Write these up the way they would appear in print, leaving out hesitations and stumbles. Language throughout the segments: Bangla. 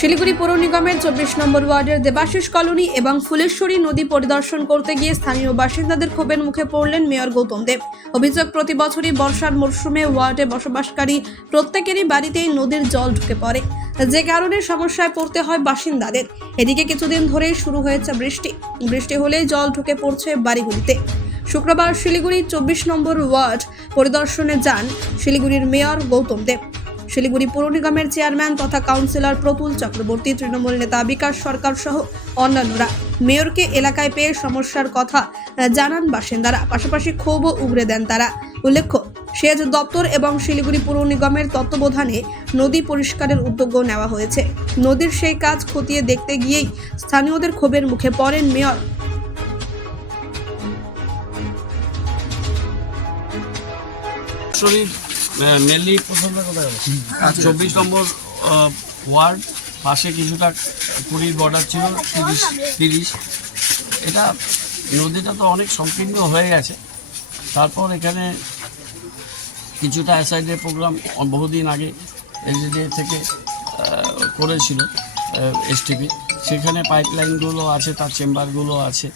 শিলিগুড়ি পৌর নিগমের 24 নম্বর ওয়ার্ডের দেবাশিস কলোনি এবং ফুলেশ্বরী নদী পরিদর্শন করতে গিয়ে স্থানীয় বাসিন্দাদের ক্ষোভের মুখে পড়লেন মেয়র গৌতম দেব। অভিযোগ, প্রতি বছরই বর্ষার মরশুমে ওয়ার্ডে বসবাসকারী প্রত্যেকেরই বাড়িতেই নদীর জল ঢুকে পড়ে, যে কারণে সমস্যায় পড়তে হয় বাসিন্দাদের। এদিকে কিছুদিন ধরেই শুরু হয়েছে বৃষ্টি হলেই জল ঢুকে পড়ছে বাড়িগুলিতে। শুক্রবার শিলিগুড়ির 24 নম্বর ওয়ার্ড পরিদর্শনে যান শিলিগুড়ির মেয়র গৌতম দেব। শিলিগুড়ি পৌর নিগমের চেয়ারম্যান তথা কাউন্সিলর প্রতুল চক্রবর্তী, তৃণমূল নেতা বিকাশ সরকার সহ অন্যান্যরা মেয়রকে এলাকায় পেয়ে সমস্যার কথা জানান বাসিন্দারা, পাশাপাশি ক্ষোভও উগরে দেন তারা। উল্লেখ্য, সেচ দপ্তর এবং শিলিগুড়ি পৌর নিগমের তত্ত্বাবধানে নদী পরিষ্কারের উদ্যোগও নেওয়া হয়েছে। নদীর সেই কাজ খতিয়ে দেখতে গিয়েই স্থানীয়দের ক্ষোভের মুখে পড়েন মেয়র। মেনলি প্রথমটা কোথায় হবে? 24 নম্বর ওয়ার্ড, পাশে কিছুটা 20 বর্ডার ছিল, 30। এটা নদীটা তো অনেক সংকীর্ণ হয়ে গেছে। তারপর এখানে কিছুটা অ্যাসাইডের প্রোগ্রাম বহুদিন আগে এলজিডি থেকে করেছিল এসটিপি। সেখানে পাইপলাইনগুলো আছে, তার চেম্বারগুলো আছে,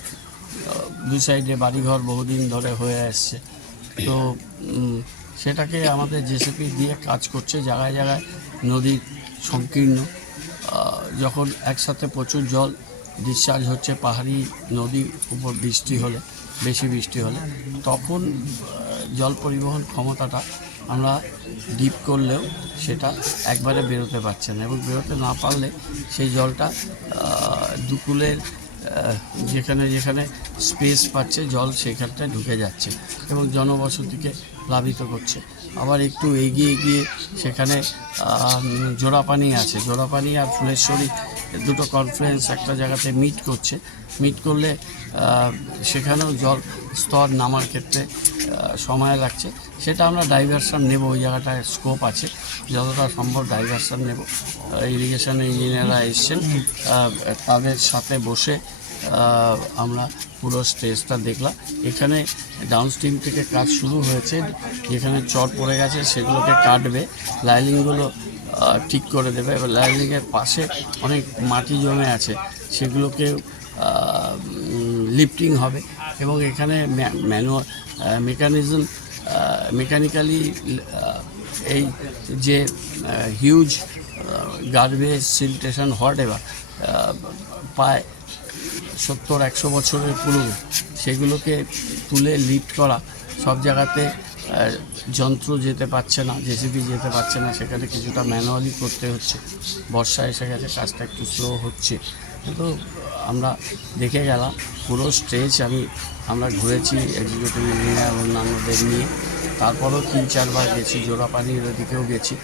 দুই সাইডে বাড়িঘর বহুদিন ধরে হয়ে আসছে। তো সেটাকে আমাদের জেসিপি দিয়ে কাজ করছে। জায়গায় জায়গায় নদী সংকীর্ণ, যখন একসাথে প্রচুর জল ডিসচার্জ হচ্ছে পাহাড়ি নদীর উপর বেশি বৃষ্টি হলে তখন জল পরিবহন ক্ষমতাটা আমরা ডিপ করলেও সেটা একবারে বেরোতে পারছে না, এবং বেরোতে না পারলে সেই জলটা দুকুলের যেখানে যেখানে স্পেস পাচ্ছে জল সেখানটায় ঢুকে যাচ্ছে এবং জনবসতিকে প্লাবিত করছে। আবার একটু এগিয়ে গিয়ে সেখানে জোড়াপানি আছে, জোড়াপানি আর ফুলেশ্বরী দুটো কনফ্লুয়েন্স একটা জায়গাতে মিট করলে সেখানেও জল স্তর নামার ক্ষেত্রে সময় লাগছে। সেটা আমরা ডাইভারশন নেব, ওই জায়গাটায় স্কোপ আছে, যতটা সম্ভব ডাইভারশন নেব। ইরিগেশন ইঞ্জিনিয়াররা এসছেন, তাদের সাথে বসে আমরা পুরো স্টেজটা দেখলাম। এখানে ডাউনস্ট্রিম থেকে কাজ শুরু হয়েছে, যেখানে চট পড়ে গেছে সেগুলোকে কাটবে, লাইলিংগুলো ঠিক করে দেবে। এবার লাইলিংয়ের পাশে অনেক মাটি জমে আছে, সেগুলোকে লিফটিং হবে এবং এখানে মেকানিক্যালি এই যে হিউজ গার্বেজ সিলটেশন হোয়াটএভার প্রায় 70-100 বছরের পুরনো, সেগুলোকে তুলে লিফট করা। সব জায়গাতে যন্ত্র যেতে পারছে না, জেসিবি যেতে পারছে না, সেখানে কিছুটা ম্যানুয়ালি করতে হচ্ছে। বর্ষা এসে গেছে, কাজটা একটু স্লো হচ্ছে, কিন্তু আমরা দেখে গেলাম পুরো স্ট্রেচ। আমরা ঘুরেছি এক্সিকিউটিভ ইঞ্জিনিয়ার অন্যান্যদের নিয়ে, তারপরেও 3-4 বার গেছি, জোড়াপানির ওদিকেও গেছি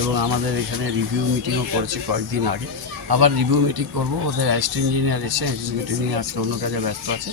এবং আমাদের এখানে রিভিউ মিটিংও করেছি কয়েকদিন আগে। আবার রিভিউ মিটিং করব, ওদের অ্যাসিস্ট্যান্ট ইঞ্জিনিয়ার এসে, এক্সিকিউটিভ ইঞ্জিনিয়ার আজকে অন্য কাজে ব্যস্ত আছে।